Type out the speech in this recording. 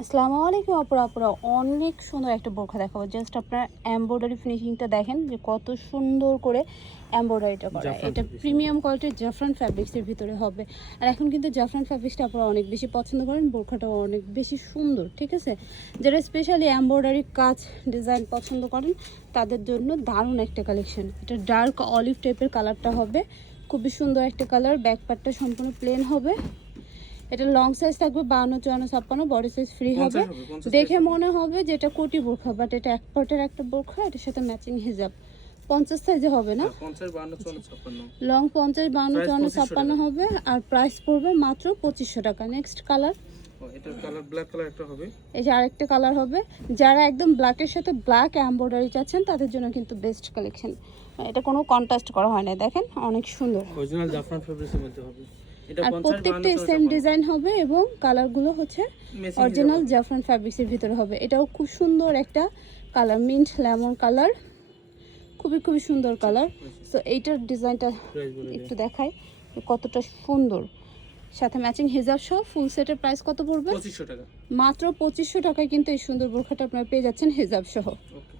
আসসালামু আলাইকুম আপুরা অনেক সুন্দর একটা বোরখা দেখাবো। জাস্ট আপনার এমব্রয়ডারি ফিনিশিংটা দেখেন যে কত সুন্দর করে এমব্রয়ডারিটা করা। এটা প্রিমিয়াম কোয়ালিটির জাফরান ফ্যাব্রিক্সের ভিতরে হবে। আর এখন কিন্তু জাফরান ফ্যাব্রিক্সটা আপনারা অনেক বেশি পছন্দ করেন, বোরখাটাও অনেক বেশি সুন্দর, ঠিক আছে। যারা স্পেশালি এমব্রয়ডারি কাজ ডিজাইন পছন্দ করেন তাদের জন্য দারুণ একটা কালেকশন। এটা ডার্ক অলিভ টাইপের কালারটা হবে, খুবই সুন্দর একটা কালার। ব্যাক পার্টটা সম্পূর্ণ প্লেন হবে। এটা লং সাইজ থাকবে 52, 54, 56, বডি সাইজ ফ্রি হবে। দেখে মনে হবে যে এটা কোটি বোরখা, বাট এটা এক পার্টের একটা বোরখা, এটার সাথে ম্যাচিং হিজাব। 50 সাইজে হবে না, 50, 52, 54, 56 লং 50, 52, 54, 56 হবে। আর প্রাইস পড়বে মাত্র 2500 টাকা। নেক্সট কালার, এটার কালার ব্ল্যাক কালার একটা হবে। এই যে আরেকটা কালার হবে। যারা একদম ব্ল্যাকের সাথে ব্ল্যাক এমব্রয়ডারি চাচ্ছেন তাদের জন্য কিন্তু বেস্ট কালেকশন। এটা কোনো কন্ট্রাস্ট করা হয় না, দেখেন অনেক সুন্দর। অরিজিনাল জাফরান ফেব্রিক্সের মধ্যে হবে। এটা আর 50, প্রত্যেকটা 52, সেম ডিজাইন হবে এবং কালারগুলো হচ্ছে অরিজিনাল জাফরান ফ্যাব্রিক্সের ভিতরে হবে। এটাও খুব সুন্দর একটা কালার, মিন্ট লেমন কালার, খুবই সুন্দর কালার। সো এইটার ডিজাইনটা একটু দেখাই কতটা সুন্দর। সাথে ম্যাচিং হিজাব সহ ফুল সেটের প্রাইস কত পড়বে? 2500 টাকা। মাত্র 2500 টাকায় কিন্তু এই সুন্দর বোরখাটা আপনারা পেয়ে যাচ্ছেন হিজাব সহ। ওকে।